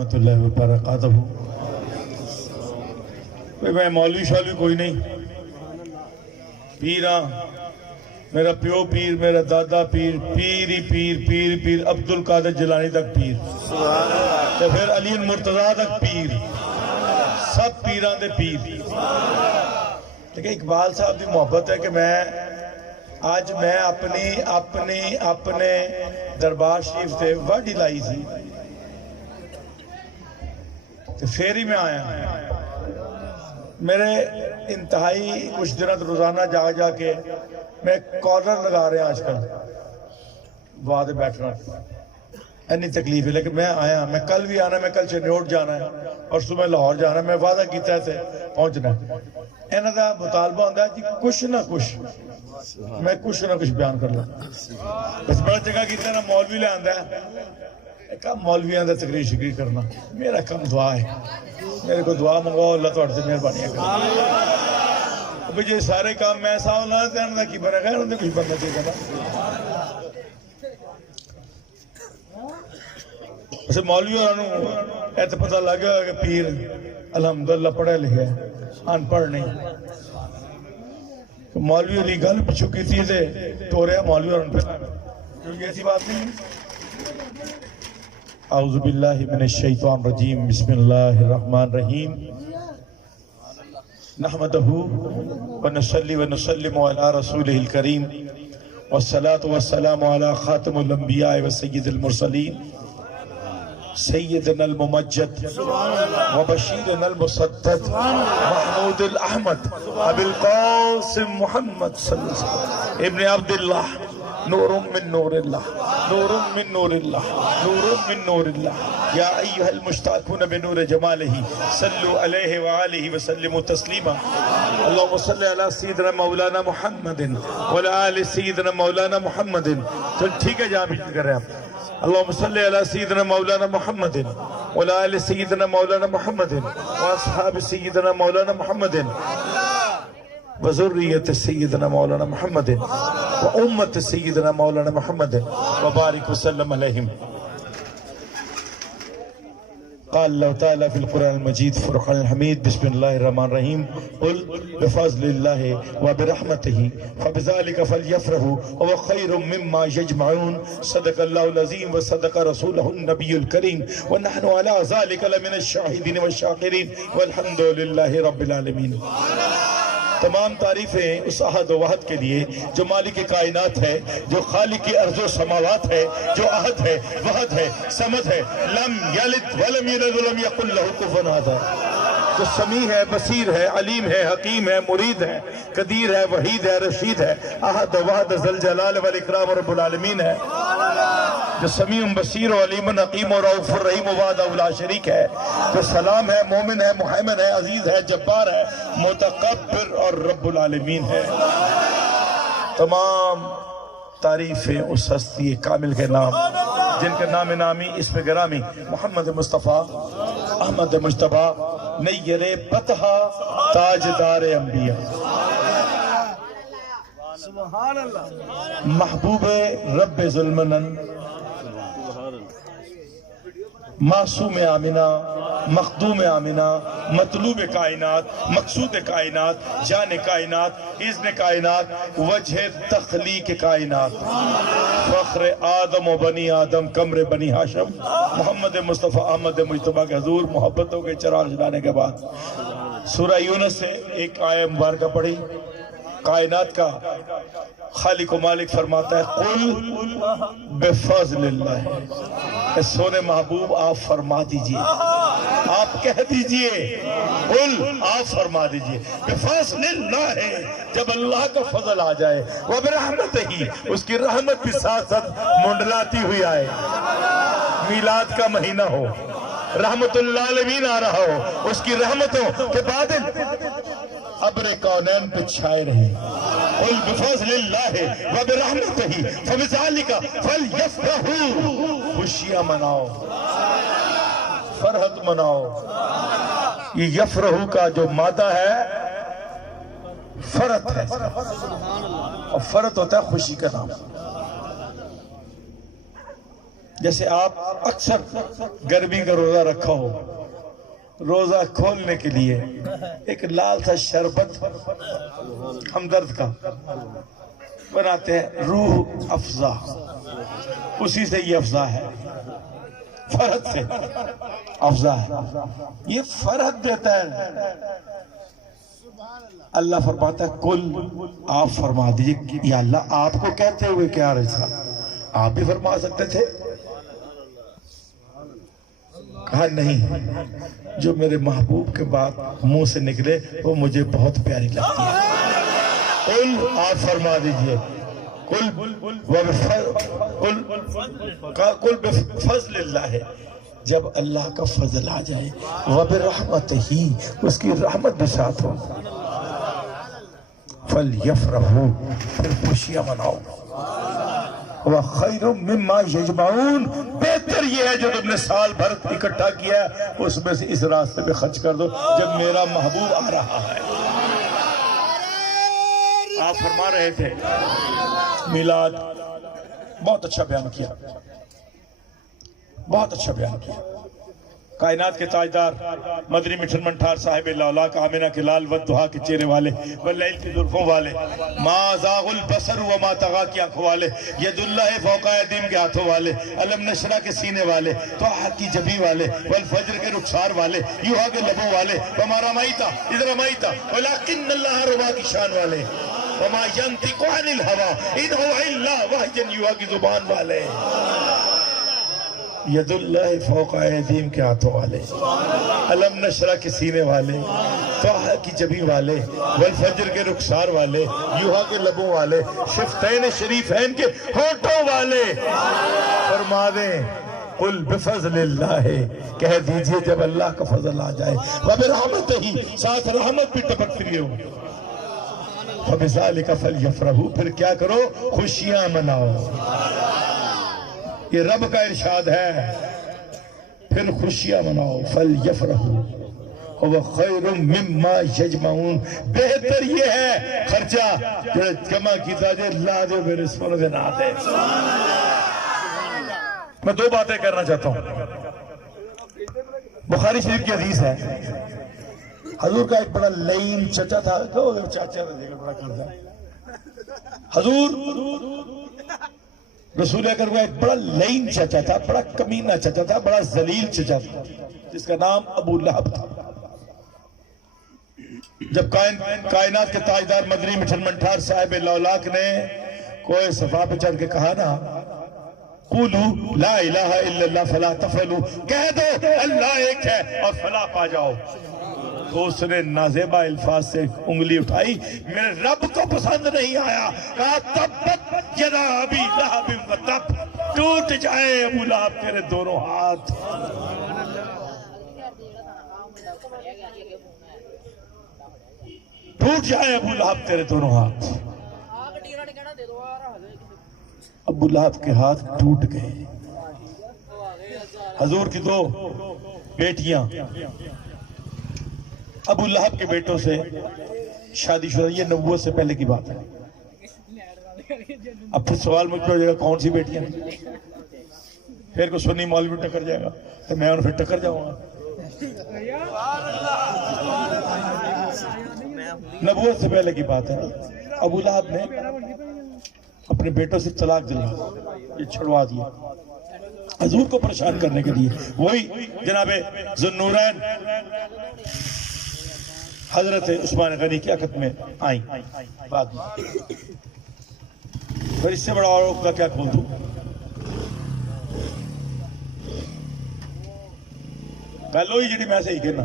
رحمۃ اللہ وبرکاتہ۔ میں مولوی شولوی کوئی نہیں، پیر ہاں، میرا پیو پیر، میرا دادا پیر، پیر ہی پیر، پیر پیر، عبد القادر جیلانی تک پیر، تو پھر علی مرتضیٰ تک پیر، سب پیران دے پیر۔ لیکن اقبال صاحب دی محبت ہے کہ آج میں اپنے دربار شریف تے واڈی لائی تھی تو پھر ہی میں آیا۔ میرے انتہائی کچھ دنوں روزانہ جا کے میں کارنر لگا رہے ہیں آج کل وعدے بیٹھنا، اینی تکلیف ہے، لیکن میں آیا، میں کل بھی آنا، میں کل چنوٹ جانا ہے اور صبح لاہور جانا ہے، میں وعدہ کیتا ہے پہنچنا ہے۔ انہاں دا مطالبہ ہوتا ہے جی کچھ نہ کچھ میں کچھ نہ کچھ بیان کر لوں۔ اس بڑا جگہ کیتا نا مولوی لے آندا ہے، کم مولویاں دا تقریر شکری کرنا، میرا کم دعا ہے، میرے کو دعا منگواؤ، اللہ تہاڈے تے مہربانیاں کرے۔ بھئی یہ سارے کام میں ایسا ہونا ہے انہاں دا کی بنے گا، انہاں دا کچھ بننا چاہیے نا۔ اسے مولوی ہونا ایت پتہ لگ گیا کہ پیر الحمدللہ پڑھے لکھے ان پڑھ نہیں۔ مولوی علی گل پچھو کی تھی تھے ٹوریا مولوی اور ان پہ یہ ایسی بات نہیں۔ اعوذ باللہ من الشیطان الرجیم، بسم اللہ الرحمن الرحیم، نحمدہ ونصلی ونسلم علی رسولہ الکریم، والصلاة والسلام علی خاتم الانبیاء وسید المرسلین، سیدنا الممجد وبشیرنا المسدد محمود الاحمد ابی القاسم محمد صلی اللہ علیہ وسلم ابن عبداللہ، نور من نور اللہ، نور من نور اللہ، نور من نور اللہ، یا ایہا المشتاقون بنور جمالہ صلو علیہ وآلہ وسلم تسلیما۔ اللہم صلی علی سیدنا مولانا محمد وعلی آل سیدنا مولانا محمد۔ تو ٹھیک ہے جہاں بھی کر رہے ہیں آپ، اللہم صلی علی سیدنا مولانا محمد وعلی آل سیدنا مولانا محمد واصحاب سیدنا مولانا محمد وذریت سیدنا مولانا محمد وامت سیدنا مولانا محمد وبارک وسلم علیہم۔ قال اللہ تعالیٰ فی القرآن المجید فرقان الحمید، بسم اللہ الرحمن الرحیم، قل بفضل اللہ وبرحمتہ فبذلک فلیفرحوا هو خیر مما یجمعون، صدق اللہ العظیم وصدق رسولہ النبی الکریم ونحن علی ذلک لمن الشاہدین والشاکرین والحمد للہ رب العالمین۔ تمام تعریفیں اس احد و وحد کے لیے جو مالک کائنات ہے، جو خالق ارض و سماوات ہے، جو احد ہے، وحد ہے، صمد ہے، لم یلد ولم یولد ولم یکن لہ کفوا احد ہے، جو سمیع ہے، بصیر ہے، علیم ہے، حکیم ہے، مرید ہے، قدیر ہے، وحید ہے، رشید ہے، احد و وحد ذل جلال والاکرام رب العالمین ہے، جو سمیع بصیر و علیم حکیم و رؤوف الرحیم و وحدہ لا شریک ہے، جو سلام ہے، مومن ہے، محیمن ہے، عزیز ہے، جبار ہے، متکبر اور رب العالمین ہے۔ تمام تعریفیں اس ہستی کامل کے نام جن کے نام نامی اسم گرامی محمد مصطفیٰ احمد مجتبیٰ نیر پتہ تاجدار انبیاء، محبوب رب ذوالمنن، معصوم آمنہ، مخدوم آمنہ، مطلوب کائنات، مقصود کائنات، جان کائنات، اذن کائنات، وجہ تخلیق کائنات، فخر آدم و بنی آدم، کمر بنی ہاشم، محمد مصطفیٰ احمد مجتبیٰ کے حضور محبتوں کے چراغ جلانے کے بعد سورہ یونس سے ایک آیہ مبارکہ پڑھی۔ کائنات کا خالق و مالک فرماتا ہے قل بفضل اللہ، اے سونے محبوب آپ فرما دیجئے، آپ کہہ دیجئے، قل آپ فرما دیجئے بفضل اللہ ہے، جب اللہ کا فضل آ جائے، وبرحمتہ اس کی رحمت بھی ساتھ ساتھ منڈلاتی ہوئی آئے، میلاد کا مہینہ ہو، رحمت اللہ العالمین آ رہا ہو، اس کی رحمتوں کے بادل ابر کونین پہ چھائے رہے، قل بفضل اللہ وبرحمتہ فبذلک فلیفرحوا، خوشیاں مناؤ، فرحت مناؤ۔ یہ یفرحو کا جو مادہ ہے فرحت ہے، اور فرحت ہوتا ہے خوشی کا نام۔ جیسے آپ اکثر گرمی کا روزہ رکھا ہو، روزہ کھولنے کے لیے ایک لال سا شربت ہمدرد کا بناتے ہیں، روح افزا، اسی سے یہ افزا ہے، فرحت سے افزا ہے، یہ فرحت دیتا ہے۔ اللہ فرماتا ہے کل، آپ فرما دیجئے یا اللہ آپ کو کہتے ہوئے کیا رہا، آپ بھی فرما سکتے تھے، کہا نہیں، جو میرے محبوب کے بعد منہ سے نکلے وہ مجھے بہت پیاری لگتی ہے۔ قل، آپ فرما دیجئے، قل بفضل اللہ، جب اللہ کا فضل آ جائے، وبرحمتہ، اس کی رحمت بھی ساتھ ہو، فَلْيَفْرَحُوا، پھر خوشیاں مناؤ، وَخَيْرٌ مِّمَّا يَجْمَعُونَ، بہتر یہ ہے جو تم نے سال بھر اکٹھا کیا ہے اس میں سے اس راستے پہ خرچ کر دو جب میرا محبوب آ رہا ہے۔ آپ فرما رہے تھے میلاد، بہت اچھا بیان کیا، بہت اچھا بیان کیا۔ کائنات کے تاجدار مدنی مٹھن منٹھار صاحب اللہ آمنہ کے لال والدہا کے چہرے والے، واللیل کی زلفوں والے، ما زاغ البصر وما طغا کی آنکھوں والے، ید اللہ فوق ایدیہم کے ہاتھوں والے، علم نشرہ کے سینے والے، طٰہٰ کی جبیں والے، والفجر کے رخسار والے، یوحا کے لبوں والے، وما رمیتا اذ رمیتا ولکن اللہ رما کی شان والے، وما ینطق عن الہوا ان هو الا وحی یوحا کی زبان والے، ید اللہ فوق ایدیہم کے ہاتھوں والے، علم نشرہ کے سینے والے، طٰہٰ کی جبیں والے، والفجر کے رخسار والے، یوحا کے لبوں والے، شفتین شریفین کے ہونٹوں والے، فرما دیں قل بفضل اللہ، کہہ دیجئے جب اللہ کا فضل آ جائے، وبرحمتہ، ساتھ رحمت بھی ٹپکتی ہو، فبذالک فلیفرحوا، پھر کیا کرو، خوشیاں مناؤ۔ یہ رب کا ارشاد ہے، پھر خوشیاں مناؤ، فَلْيَفْرَحُوا هُوَ خَيْرٌ مِّمَّا يَجْمَعُونَ، بہتر یہ ہے خرچہ جو جمع کیتا جائے، لا دے میرے سونے دے نہ دے۔ میں دو باتیں کرنا چاہتا ہوں۔ بخاری شریف کی حدیث ہے، حضور کا ایک بڑا لئیم چچا تھا، چاچا بڑا کرتا حضور رسول اکرم کا ایک بڑا لئیم چچا تھا، بڑا کمینہ چچا تھا، بڑا ذلیل چچا تھا، جس کا نام ابو لہب تھا۔ جب کائنات کے تاجدار مدنی مٹھن منٹھار صاحب لولاک نے کوہ صفا پہ چڑھ کے کہا نا، قولوا لا الہ الا اللہ فلا تفلوا، کہہ دو اللہ ایک ہے اور فلاح پا جاؤ، تو اس نے نازیبہ الفاظ سے انگلی اٹھائی، میرے رب کو پسند نہیں آیا، کہا تبت یدا ابی لہب وتب، ٹوٹ جائے ابو لہب تیرے دونوں ہاتھ، ٹوٹ جائے ابو لہب تیرے دونوں ہاتھ۔ ابو لہب کے ہاتھ ٹوٹ گئے۔ حضور کی دو بیٹیاں ابو لہب کے بیٹوں سے شادی شدہ، یہ نبوت سے پہلے کی بات ہے۔ اب پھر سوال مجھ پہ ہو جائے گا کون سی بیٹیاں، پھر کو سنی مولوی ٹکر جائے گا تو میں ان پھر ٹکر جاؤں گا۔ نبوت سے پہلے کی بات ہے۔ ابو لہب نے اپنے بیٹوں سے طلاق دلوا، یہ چھڑوا دیا حضور کو پریشان کرنے کے لیے۔ وہی جناب ذوالنورین حضرت عثمان غنی کی عقد میں آئیں بعد میں، پھر اس سے بڑا اور کا کیا کھول دوں۔ گل ہوئی جی میں صحیح کہنا،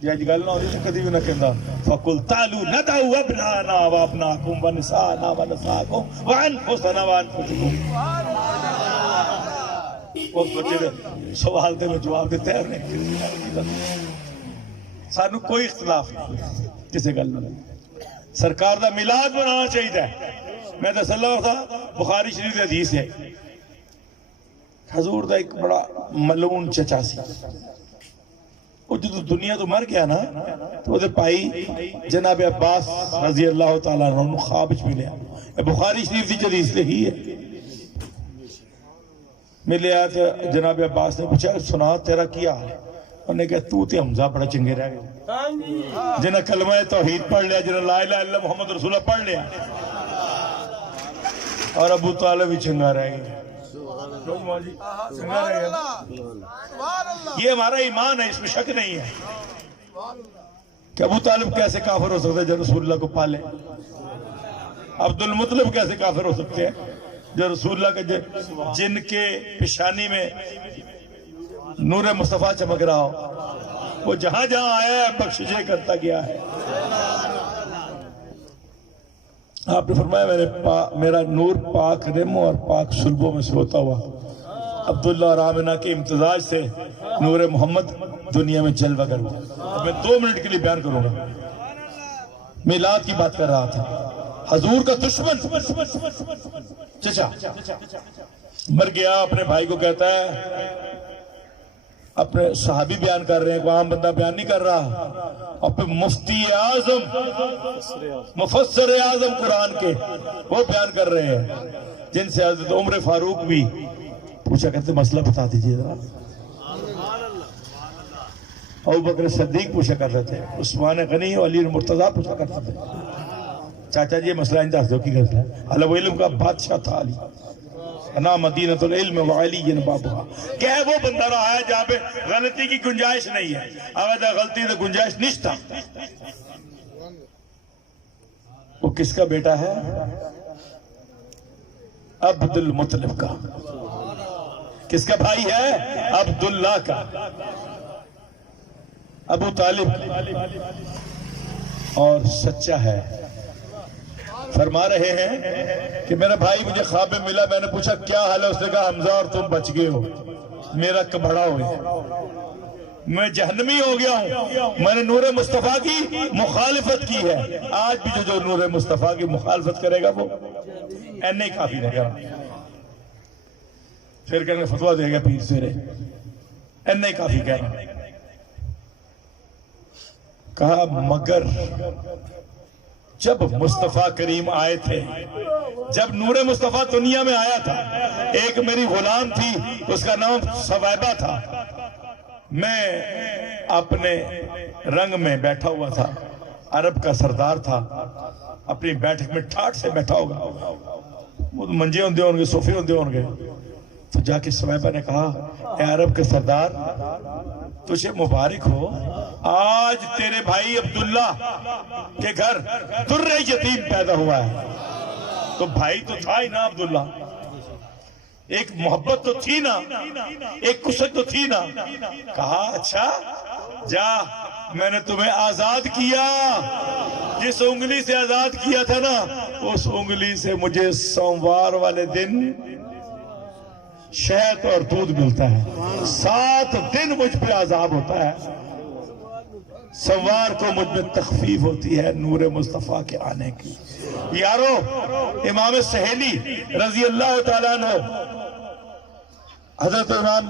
جی اج گل نہ ہوتی تو کدی بھی نہ کہندا فقل تعالوا ندعو ابناءنا وابناءکم ونساءنا ونساءکم وانفسنا وانفسکم۔ اس بچے نے سوال دے میں جواب دیتے ہیں، سانو کوئی اختلاف نہیں کسی گل میں، سرکار دا میلاد منانا چاہیے۔ میں دس اللہ تھا بخاری شریف حدیث ہے، حضور دا ایک بڑا ملعون چچا سی، وہ جو دنیا تو مر گیا نا تو وہ بھائی جناب عباس رضی اللہ تعالیٰ عنہ خواب وچ ملیا. بخاری شریف دی حدیث لکھی ہے. ملیا تو جناب عباس نے پوچھا سنا تیرا کیا حال ہے؟ انہوں نے کہا تو تے حمزہ بڑا چنگے رہ گئے جنہیں کلمہ توحید پڑھ لیا, جنہیں لا الہ الا محمد رسول اللہ پڑھ لیا, اور ابو طالب بھی چنگا رہ گیا. یہ ہمارا ایمان ہے, اس میں شک نہیں ہے کہ ابو طالب کیسے کافر ہو سکتے ہیں جو رسول اللہ کو پالے. عبد المطلب کیسے کافر ہو سکتے ہیں جو رسول اللہ کے جن کے پیشانی میں نور مصطفیٰ چمک رہا ہو, وہ جہاں جہاں آیا ہے بخششیں کرتا گیا ہے. آپ نے فرمایا میرا نور پاک رم اور پاک شلبوں میں سے ہوتا ہوا عبداللہ اور آمنہ کے امتزاج سے نور محمد دنیا میں جلوہ گر ہوا. میں 2 منٹ کے لیے بیان کروں گا. میلاد کی بات کر رہا تھا. حضور کا دشمن چچا مر گیا, اپنے بھائی کو کہتا ہے, اپنے صحابی بیان کر رہے ہیں, کوئی عام بندہ بیان نہیں کر رہا, اور پھر مفتی اعظم مفسر اعظم قرآن کے وہ بیان کر رہے ہیں, جن سے حضرت عمر فاروق بھی پوچھا کرتے مسئلہ بتا دیجئے ذرا. ابو بکر صدیق پوچھا کرتے تھے, عثمان غنی اور علی مرتضیٰ پوچھا کرتے تھے چاچا جی مسئلہ انداز دو کی کرتا ہے. اللہ وہ علم کا بادشاہ تھا علی, انا مدینۃ العلم وعلی بابھا. کیا ہے وہ بندہ رہا ہے جہاں پہ غلطی کی گنجائش نہیں ہے. اگر غلطی تو گنجائش نہیں تھا. وہ کس کا بیٹا ہے؟ عبد المطلب کا. کس کا بھائی ہے؟ عبداللہ کا. ابو طالب اور سچا ہے. فرما رہے ہیں کہ میرا بھائی مجھے خواب میں ملا, میں نے پوچھا کیا حال ہے؟ اس نے کہا حمزہ اور تم بچ گئے ہو, میرا کبڑا ہوئے, میں جہنمی ہو گیا ہوں, میں نے نور مصطفیٰ کی مخالفت کی ہے. آج بھی جو نور مصطفیٰ کی مخالفت کرے گا وہ اینے کافی رہے گا. پھر کہنے فتویٰ دے گا پیر سیرے, اینے کافی کہنا. کہا مگر جب مصطفیٰ کریم آئے تھے, جب نور مصطفیٰ دنیا میں آیا تھا, ایک میری غلام تھی اس کا نام ثویبہ تھا. میں اپنے رنگ میں بیٹھا ہوا تھا, عرب کا سردار تھا, اپنی بیٹھک میں ٹھاٹ سے بیٹھا ہوگا, منجے ہوندے ہوں گے, صوفے ہوندے ہوں گے. تو جا کے ثویبہ نے کہا اے عرب کے سردار تجھے مبارک ہو, آج تیرے بھائی عبداللہ کے گھر در یتیم پیدا ہوا ہے. تو بھائی تو تھا ہی نا عبداللہ, ایک محبت تو تھی نا, ایک کشت تو تھی نا. کہا اچھا جا, میں نے تمہیں آزاد کیا, جس انگلی سے آزاد کیا تھا نا اس انگلی سے مجھے سوموار والے دن شہد اور دودھ ملتا ہے. 7 دن مجھ پہ عذاب ہوتا ہے, سوار کو مجھ میں تخفیف ہوتی ہے نور مصطفیٰ کے آنے کی. یارو امام سہیلی رضی اللہ تعالیٰ عنہ, حضرت امام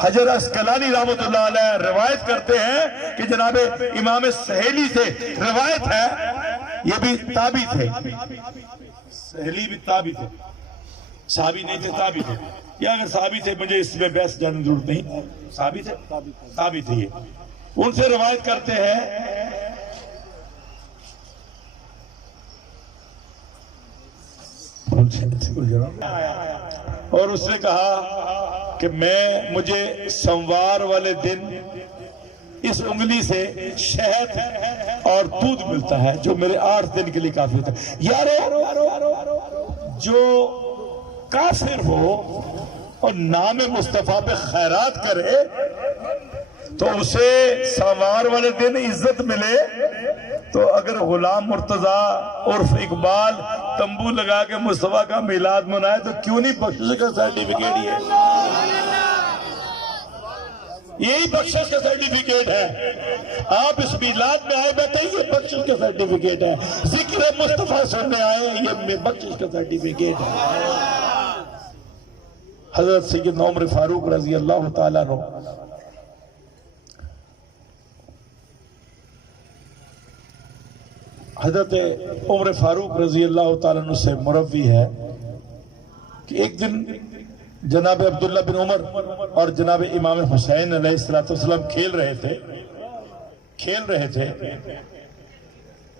حجر عسقلانی رحمۃ اللہ علیہ روایت کرتے ہیں کہ جناب امام سہیلی سے روایت ہے, یہ بھی تابعی تھے, سہیلی بھی تابعی تھے, صحابی نہیں تھے, تابعی تھے. یا اگر صحابی تھے مجھے اس میں بحث جاننے کی ضرورت نہیں, صحابی تھے, تابعی تھے. یہ ان سے روایت کرتے ہیں اور اس نے کہا کہ مجھے سوموار والے دن اس انگلی سے شہد اور دودھ ملتا ہے جو میرے 8 دن کے لیے کافی ہوتا ہے. یارو جو کافر ہو اور نام مصطفیٰ پہ خیرات کرے تو اسے سوموار والے دن عزت ملے, تو اگر غلام مرتضیٰ عرف اقبال تمبو لگا کے مصطفیٰ کا میلاد منائے تو کیوں نہیں بخشش کا سرٹیفکیٹ ہی ہے. یہی بخشش کا سرٹیفکیٹ ہے. آپ اس میلاد میں آئے بیٹھے یہ بخشش کا سرٹیفکیٹ ہے, ذکر مصطفیٰ سننے آئے یہ بخشش کا سرٹیفکیٹ ہے. حضرت سیدنا عمر فاروق رضی اللہ تعالیٰ عنہ حضرت عمر فاروق رضی اللہ تعالیٰ عنہ سے مروی ہے کہ ایک دن جناب عبداللہ بن عمر اور جناب امام حسین علیہ السلام کھیل رہے تھے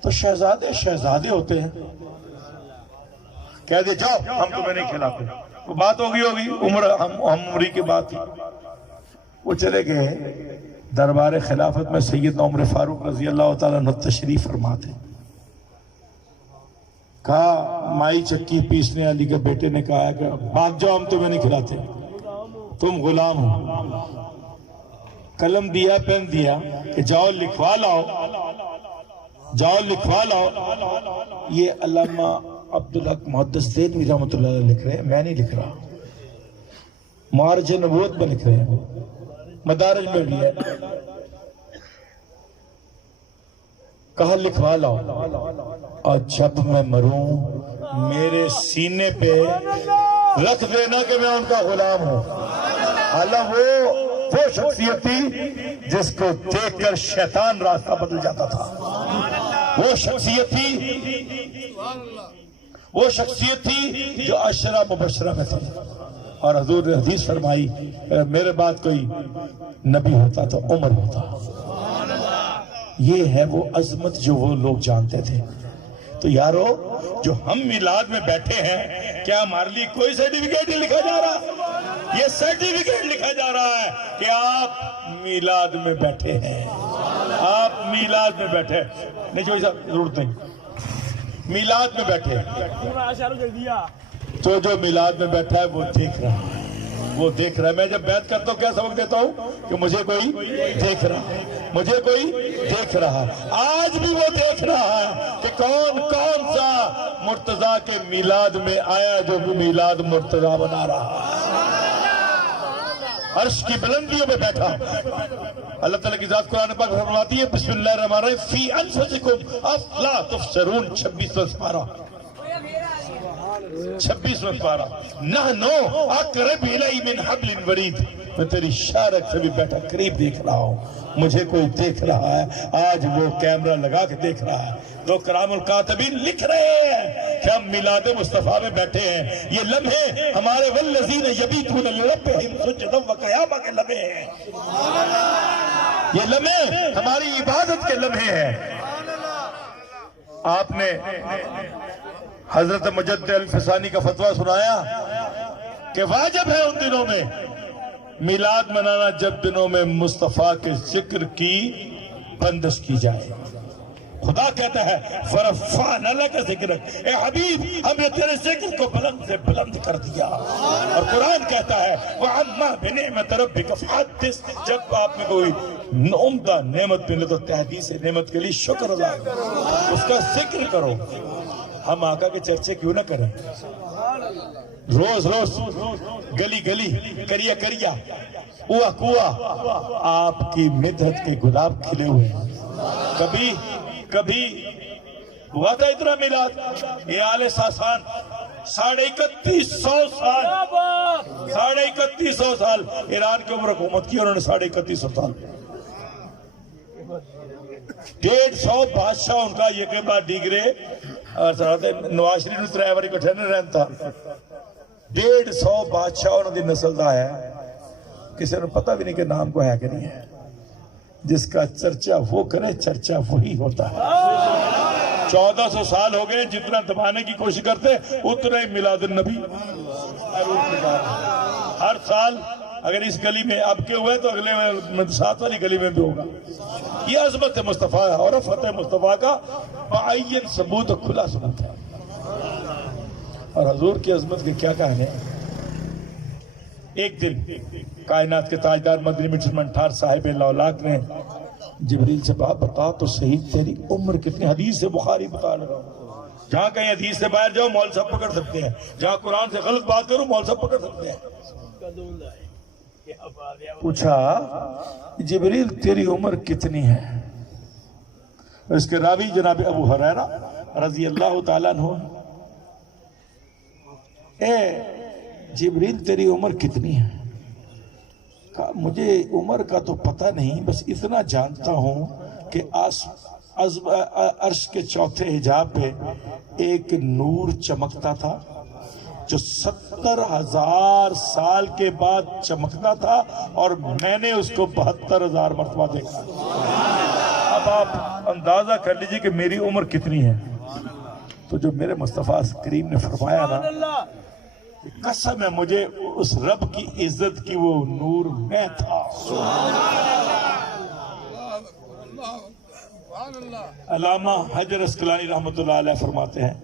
تو شہزادے ہوتے ہیں، کہہ دے جاؤ ہم تمہیں نہیں کھلاتے، وہ بات ہوگی ہم عمری کی بات تھی، وہ چلے گئے دربار خلافت میں سیدنا عمر فاروق رضی اللہ تعالیٰ عنہ تشریف فرما تھے۔ کہا مائی چکی پیسنے علی کے بیٹے نے کہا کہ بھاگ جاؤ ہم تمہیں نہیں کھلاتے، تم غلام ہو۔ قلم دیا، پین دیا کہ جاؤ لکھوا لاؤ۔ یہ علامہ عبدالحق محدث دہلوی رحمۃ اللہ علیہ لکھ رہے ہیں، میں نہیں لکھ رہا، معارج نبوت میں لکھ رہے ہیں، مدارج میں بھی ہے۔ کہا لکھوا لاؤ، اور جب میں مروں میرے سینے پہ رکھ دینا کہ میں ان کا غلام ہوں۔ حالانکہ وہ شخصیت تھی جس کو دیکھ کر شیطان راستہ بدل جاتا تھا، وہ شخصیت تھی جو عشرہ مبشرہ میں تھی۔ اور حضور نے حدیث فرمائی میرے بعد کوئی نبی ہوتا تو عمر ہوتا۔ یہ ہے وہ عظمت جو وہ لوگ جانتے تھے۔ تو یارو جو ہم میلاد میں بیٹھے ہیں، کیا ہمارے لیے کوئی سرٹیفکیٹ نہیں لکھا جا رہا؟ یہ سرٹیفکیٹ لکھا جا رہا ہے کہ آپ میلاد میں بیٹھے ہیں، آپ میلاد میں بیٹھے نہیں، جو ضرورت نہیں، میلاد میں بیٹھے۔ تو جو میلاد میں بیٹھا ہے وہ دیکھ رہا ہے، میں جب بیعت کرتا ہوں کیا سبق دیتا ہوں کہ مجھے کوئی دیکھ رہا ہے۔ آج بھی وہ دیکھ رہا ہے کہ کون سا مرتضیٰ کے میلاد میں آیا جو میلاد مرتضیٰ بنا رہا ہے۔ عرش کی بلندیوں میں بیٹھا اللہ تعالیٰ کی ذات قرآن پاک فرماتی ہے بسم اللہ الرحمن الرحیم فی انفسکم افلا تبصرون 26 پارہ 26 پارہ نحنو اقرب الی من حبل الورید، میں تیری شارک سے بھی بیٹھا قریب دیکھ رہا ہوں، مجھے کوئی دیکھ رہا ہے۔ آج وہ کیمرہ لگا کے دیکھ رہا ہے، لوگ کرام الکاتبین لکھ رہے ہیں کہ ہم میلاد مصطفیٰ میں بیٹھے ہیں۔ یہ لمحے ہمارے والذین یبیتون لربہم سجدا وقیاما کے لمحے ہیں، یہ لمحے ہماری عبادت کے لمحے ہیں۔ آپ نے حضرت مجد الفسانی کا فتویٰ سنایا کہ واجب ہے ان دنوں میں میلاد منانا جب دنوں میں مصطفیٰ کے ذکر کی بندش کی جائے۔ خدا کہتا ہے فَرَفَّعْنَا لَكَ ذِكْرَكَ، اے حبیب ہم نے تیرے ذکر کو بلند سے بلند کر دیا۔ اور قرآن کہتا ہے وَعَمَّا بِنِعْمَةِ رَبِّكَ فَحَدِّثْ، جب آپ میں کوئی عمدہ نعمت ملے تو تحدیث نعمت کے لیے شکر ادا کرو، اس کا ذکر کرو۔ ہم آقا کے چرچے کیوں نہ کریں؟ روز گلی کریا کوا آپ کی مدحت کے گلاب کھلے ہوئے ہیں۔ کبھی ہوا تھا اتنا میلاد؟ یہ آل ساسان 3150 سال ایران کے اوپر حکومت کی، انہوں نے 3150 سال 150 بادشاہ ان کا یہ کے بعد ڈیگرے اور نواز شریف نے ترائیوری کو ٹھہرنے رہتا 150 بادشاہ انہوں نے نسل دا ہے، کسی نے پتہ بھی نہیں کہ نام کو ہے کہ نہیں ہے، جس کا چرچا وہ کرے چرچا وہی ہوتا ہے۔ 1400 سال ہو گئے، جتنا دبانے کی کوشش کرتے اتنا ہی میلاد النبی ہر سال اگر اس گلی میں اب کے ہوئے تو اگلے میں 7 والی گلی میں بھی ہوگا۔ یہ عظمت مصطفیٰ ہے اور فتح مصطفیٰ کا معین ثبوت اور کھلا ثبوت ہے۔ اور حضور کی عظمت کے کیا کہنے؟ ایک دن کائنات کے تاجدار مدنی میٹر ٹھار صاحب لولاک نے جبریل سے بتا تو صحیح تیری عمر کتنی؟ حدیث سے بخاری بتا لگا، جہاں کہیں حدیث سے باہر جاؤ مول صاحب پکڑ سکتے ہیں، جہاں قرآن سے غلط بات کرو مول صاحب پکڑ سکتے ہیں۔ پوچھا جبریل تیری عمر کتنی ہے؟ اس کے راوی جناب ابو ہریرہ رضی اللہ تعالیٰ عنہ، اے جبریل تیری عمر کتنی ہے؟ کہا مجھے عمر کا تو پتہ نہیں، بس اتنا جانتا ہوں کہ عرش کے چوتھے حجاب پہ ایک نور چمکتا تھا جو 70,000 سال کے بعد چمکتا تھا، اور میں نے اس کو 72,000 مرتبہ دیکھا۔ اب آپ اندازہ کر لیجئے کہ میری عمر کتنی ہے، تو جو میرے مصطفیٰ کریم نے فرمایا نا، قسم ہے مجھے اس رب کی عزت کی وہ نور میں تھا۔ علامہ حجر اسقلانی رحمۃ اللہ علیہ فرماتے ہیں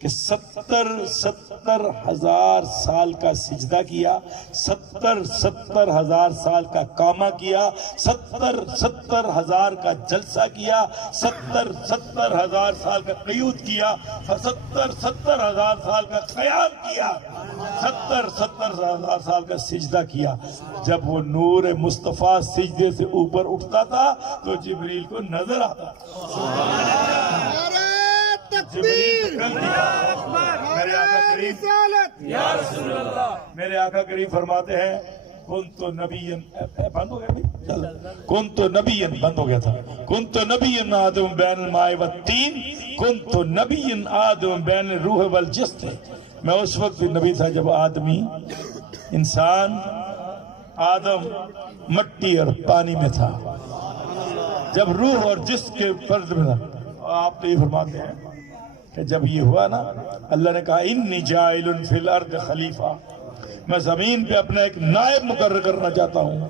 کہ 70,000 سال کا سجدہ کیا، 70,000 سال کا کامہ کیا، 70,000 کا جلسہ کیا، 70,000 سال کا قیود کیا، 70,000 سال کا قیام کیا، 70,000 سال کا سجدہ کیا۔ جب وہ نور مصطفیٰ سجدے سے اوپر اٹھتا تھا تو جبریل کو نظر آتا تھا۔ میرے آقا کریم فرماتے ہیں کنت نبیًا، بند ہو گیا کنت نبیًا، بند ہو گیا تھا، کنت نبیًا آدم بین الماء والطین، کنت نبیًا آدم بین الروح والجسد۔ میں اس وقت نبی تھا جب آدمی، انسان آدم مٹی اور پانی میں تھا، جب روح اور جسم کے فرد میں تھا۔ آپ تو یہ فرماتے ہیں کہ جب یہ ہوا نا، اللہ نے کہا انی جاعل فی الارض خلیفہ، میں زمین پہ اپنا ایک نائب مقرر کرنا چاہتا ہوں۔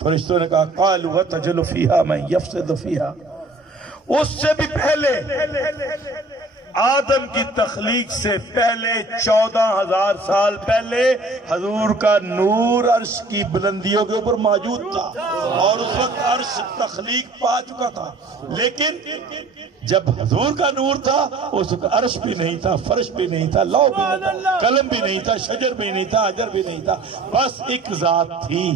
فرشتوں نے کہا قالوا وتجعل فیہا من یفسد فیہا۔ اس سے بھی پہلے آدم کی تخلیق سے پہلے 14,000 سال پہلے حضور کا نور عرش کی بلندیوں کے اوپر موجود تھا، اور اس وقت عرش تخلیق پا چکا تھا۔ لیکن جب حضور کا نور تھا اس وقت عرش بھی نہیں تھا، فرش بھی نہیں تھا، لوح بھی نہیں تھا، قلم بھی نہیں تھا، شجر بھی نہیں تھا، حجر بھی نہیں تھا، بس ایک ذات تھی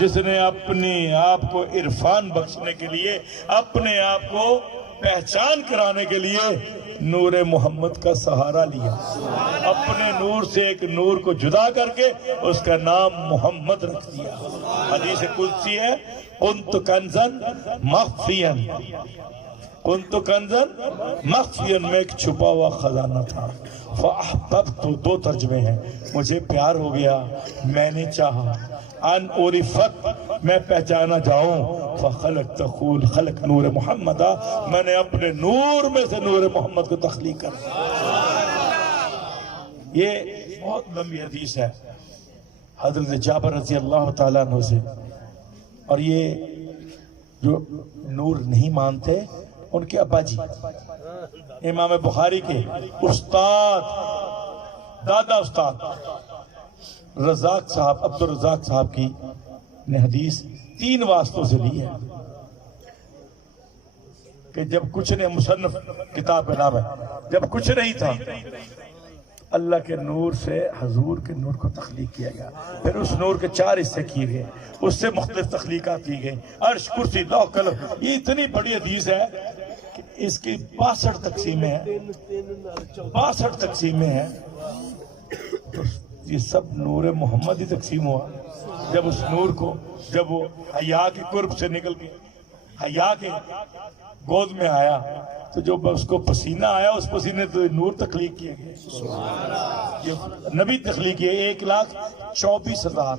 جس نے اپنے آپ کو عرفان بخشنے کے لیے، اپنے آپ کو پہچان کرانے کے لیے نور محمد کا سہارا لیا، اپنے نور سے ایک نور کو جدا کر کے اس کا نام محمد رکھ دیا۔ حدیث قدسی ہے کنت کنزن مخفیاً، کنت کنزن مخفیاً، میں ایک چھپا ہوا خزانہ تھا، فاحببت، دو ترجمے ہیں، مجھے پیار ہو گیا، میں نے چاہا، ان عرفت، میں پہچانا جاؤں، فخلق تخول خلق نور محمد، میں نے اپنے نور میں سے نور محمد کو تخلیق کر دیا۔ یہ بہت لمبی حدیث ہے حضرت جابر رضی اللہ تعالیٰ عنہ سے، اور یہ جو نور نہیں مانتے ان کے ابا جی امام بخاری کے استاد، دادا استاد رزاق صاحب، عبد الرزاق صاحب کی نے حدیث 3 واسطوں سے لی ہے کہ جب کچھ نہیں، مصنف کتاب کا نام ہے، جب کچھ نہیں تھا اللہ کے نور سے حضور کے نور کو تخلیق کیا گیا، پھر اس نور کے 4 حصے کیے گئے، اس سے مختلف تخلیقات کی گئی، عرش، کرسی، لوح، قلم۔ یہ اتنی بڑی حدیث ہے کہ اس کی 62 تقسیمیں ہیں، 62 تقسیمیں ہیں، تو یہ سب نور محمد ہی تقسیم ہوا۔ جب اس نور کو، جب وہ حیا کے قرب سے نکل کے حیا کے گود میں آیا تو جو اس کو پسینہ آیا، اس پسینے تو نور تخلیق کیا گیا، یہ نبی تخلیق کیے۔ 1,24,000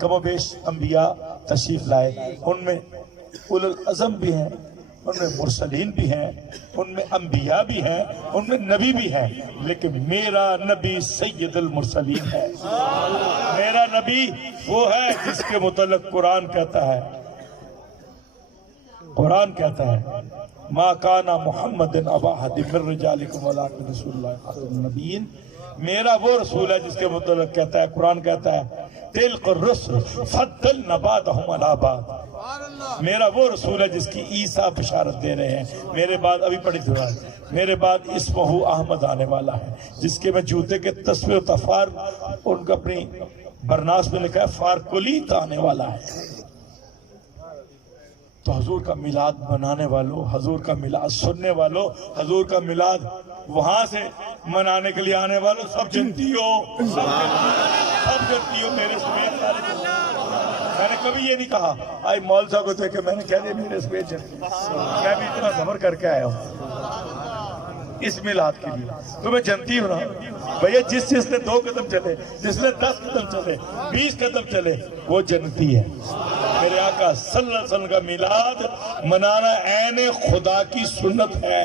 کم و بیش انبیاء تشریف لائے، ان میں اولو العزم بھی ہیں، ان میں مرسلین بھی ہیں، ان میں انبیاء بھی ہیں، ان میں نبی بھی ہیں، لیکن میرا نبی سید المرسلین ہے۔ میرا نبی وہ ہے جس کے متعلق قرآن کہتا ہے، قرآن کہتا ہے ما کان محمد ابا احد من رجالکم ولکن رسول اللہ خاتم النبیین۔ میرا وہ رسول ہے جس کے متعلق کہتا ہے، قرآن کہتا ہے تلک الرسل فضلنا بعضهم علی بعض۔ میرا وہ رسول ہے جس کی عیسیٰ بشارت دے رہے ہیں، میرے بعد، ابھی پڑھی تھی بات، میرے بعد اسمہ احمد آنے والا ہے، جس کے میں جوتے کے تسبیح و تفار، ان کا اپنی برناس میں لکھا ہے فارکلیت آنے والا ہے۔ تو حضور کا میلاد منانے والوں، حضور کا میلاد سننے والوں، حضور کا میلاد وہاں سے منانے کے لیے آنے والوں، سب جنتی ہو، سب جنتی ہو، میرے سمیت میں نے کبھی یہ نہیں کہا آئی مول صاحب کو دیکھ کے میں نے کہہ دیا میرے اس پیج میں بھی اتنا صبر کر کے آیا ہوں اس میلاد کے لیے. تو میں جنتی ہوں نا بھیا, جس نے 2 قدم چلے, جس نے 10 قدم چلے, 20 قدم چلے, وہ جنتی ہے. میرے آقا صلی اللہ علیہ وسلم کا میلاد منانا عین خدا کی سنت ہے,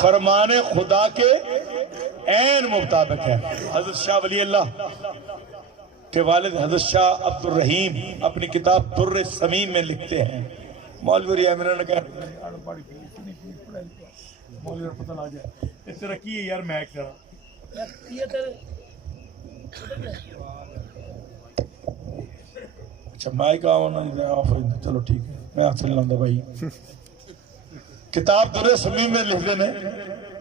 فرمان خدا کے عین مطابق ہے. حضرت شاہ ولی اللہ کے والد حضرت شاہ عبد الرحیم اپنی کتاب در السمیم میں لکھتے ہیں, مولوی عامرہ نے کہا مولوی پتہ لگ جائے اس طرح کی ہے یار, میں کرا اچھا مائک آنا چلو ٹھیک ہے میں آپ سے لاندہ بھائی. کتاب در السمیم میں لکھ دینے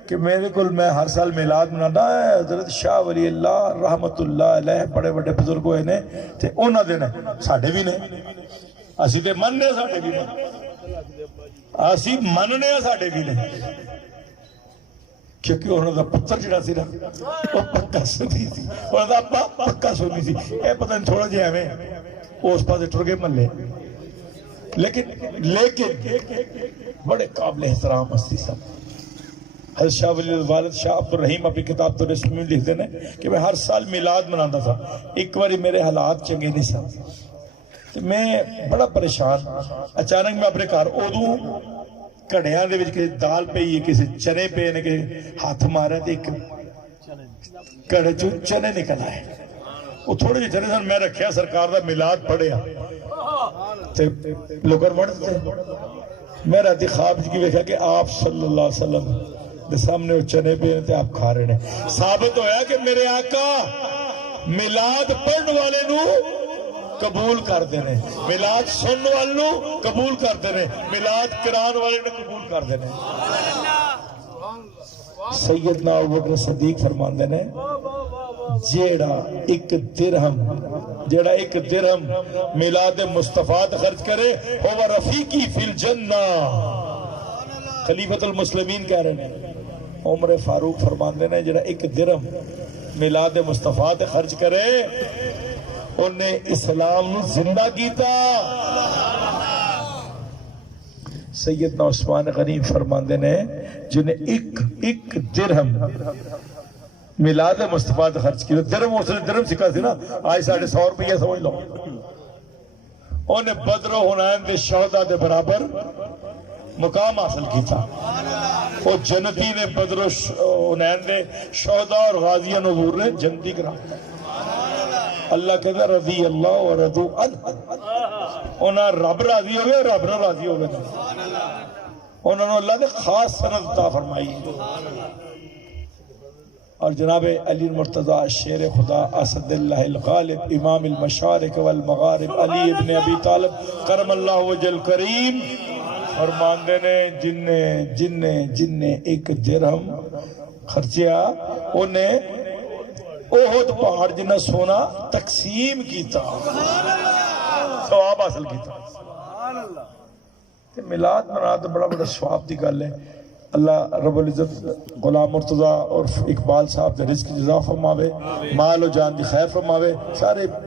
کہ میرے کل میں ہر سال میلاد منانا ہے. حضرت شاہ ولی اللہ رحمت اللہ علیہ بڑے بڑے بزرگ ہوئے نے تے اونا دینے ساڑھے بھی نے اسی تے مننے ساڑھے بھی نے اسی مننے ساڑھے بھی نے کیونکہ انہوں دا پتر جڑا سی نا وہ پکا سنی سی, انہوں دا ابا پکا سنی سی. اے پتہ نہیں تھوڑا جی ہمیں اس پاسے ٹر گئے ملے, لیکن بڑے قابل احترام ہستی سب. حضرت شاہ ولی والد شاہ عبد الرحیم اپنی کتاب در السمیم لکھ دینے کہ میں ہر سال میلاد مناتا تھا. ایک باری میرے حالات چنگے نہیں سا تو میں بڑا پریشان, اچانک میں اپنے گھر اودوں کڑیاں دے وچ کسی دال پہ ہی کسی چنے پہ نے کہ ہاتھ مارا تے ایک کڑے چوں چنے نکل آئے. وہ تھوڑے جے چنے سن میں رکھیا سرکار دا میلاد پڑھیا تے لوگر وڑتے. میں راتی خواب کی ویکھیا کہ آپ صلی اللہ علیہ وسلم دے سامنے وہ چنے پہ تے آپ کھا رہے ہیں. ثابت ہویا کہ میرے آقا میلاد پڑھن والے نو قبول کر دینے, میلاد سنن والے نو قبول کر دینے, میلاد کران والے نو قبول کر دینے. سیدنا ابوبکر صدیق فرماندے نے جیڑا ایک درہم میلاد مصطفیٰ خرچ کرے ہوا رفیقی فی الجنہ. خلیفۃ المسلمین کہہ رہے ہیں, عمر فاروق فرماندے نے جڑا ایک درہم میلاد مصطفیٰ خرچ کرے انہیں اسلام نو زندہ کیتا. سیدنا عثمان غنی فرماندے نے جنہیں ایک درہم میلاد مصطفیٰ خرچ کیا. درہم اس نے درہم سکھا سی نا, آج 150 روپیہ سمجھ لو. انہیں بدر و حنین دے شہداء دے برابر مقام حاصل کیتا. وہ جنتی نے بدر و حنین دے شہداء اور غازیان حضور نے جنتی کرا. اللہ کہتا رضی اللہ و رضو عنہ, انہاں رب راضی ہوئے رب نہ راضی ہوئے, انہوں نے اللہ نے خاص سند عطا فرمائی. اور جناب علی مرتضیٰ شیر خدا اسد اللہ الغالب امام المشارق والمغارب علی ابن ابی طالب کرم اللہ وجہ الکریم فرماندے نے جن نے ایک درہم خرچیا انہیں احد پہاڑ جنہ سونا تقسیم کیتا, ثواب حاصل کیتا. میلاد منانا تو بڑا ثواب دی گل ہے. اللہ رب العزت غلام مرتضیٰ اور اقبال صاحب دے رزق جزا فرماوے, مال و جان دی خیر فرماوے. سارے